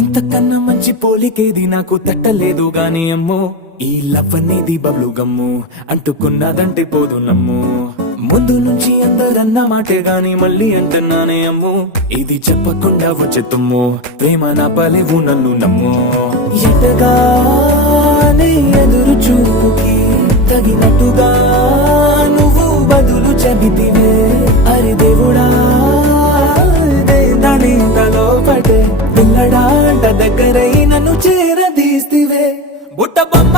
ఇంతకన్నా మంచి పోలికేది నాకు తట్టలేదు గాని అమ్మో, ఈ లవ్ అనేది బబ్లు గమ్ము, అంటుకున్నదంటే పోదు నమ్ము. ముందు నుంచి అందరన్న మాటే గాని మళ్ళీ అంటున్నానే అమ్ము, ఇది చెప్పకుండా వచ్చే తుమ్ము, ప్రేమ నా పలేవు నన్ను నమ్ము. ఎటగానే ఎదురు చూపుకి తగినట్టుగా నువ్వు బదులు చెబితివే, అరే దేవుడా దాని తలో పడే పిల్లడాంట దగ్గరై నన్ను చేరదీస్తివే. బుట్ట బొమ్మ